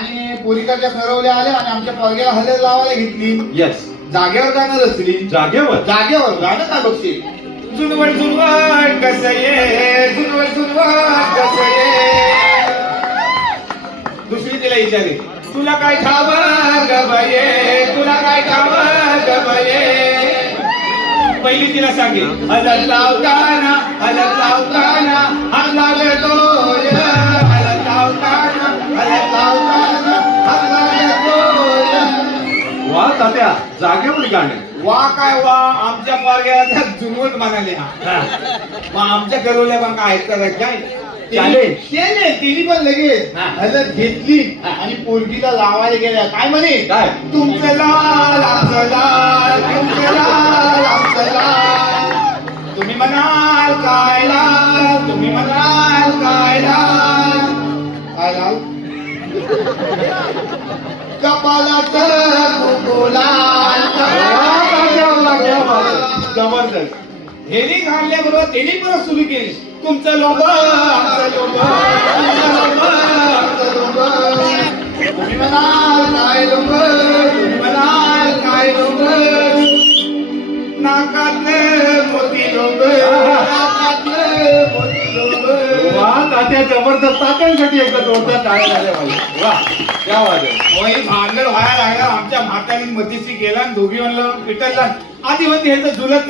आणि पोलिकाच्या ठरवल्या आल्या आणि आमच्या पोरग्याला हल्ले लावायला घेतली. येस. जागेवर जाणार असली. जागेवर गाणं काय बघशील. जुनवड जुनवड कसं ये, जुनवड जुनवड कसं ये. दुसरी तिला विचारे, तुला काय खावं ग बये, तुला काय खावं ग बये. पहिली तिला सांगे, हलत लावताना हात लागतोय, हलत लावताना हात लागतोय. वा तात्या, जागेवर गाणे. वा काय वा, आमच्या पोरग्याला जुनवट म्हणाले. मग आमच्या गरवल्या मग काय ऐकतात काय तिने पण लगेच हलत घेतली आणि पोरगीला लावायला गेल्या. काय म्हणे, काय तुमचं लाल आमचं लाल, तुमचं लाल आमचं लाल. तुम्ही म्हणाल काय लाल, तुम्ही म्हणाल काय लाल. काय लाल, कपालाचं कुंकू लाल. जबरदस्त. हेनी घालल्याबरोबर त्यांनी परत सुरू केली, तुमचं लोभ आमचं लोभ, तुमचं लोभ आमचं लोभ. तुम्ही म्हणाल काय लोभ, तुम्ही म्हणाल काय लोभ. नाकातलं मोती लोभ, नाकातलं मोती लोभ. वा तात्या, जबरदस्त. तात्यांसाठी एकदा जोरदार टाळ्या झाल्या पाहिजे. वा, क्या वाद आहे. मग भांडण व्हायला लागला. आमच्या म्हातारी मतीशी गेला आणि दोघी म्हणलं पिटरला आधी म्हणते ह्याचं झुलत नाही.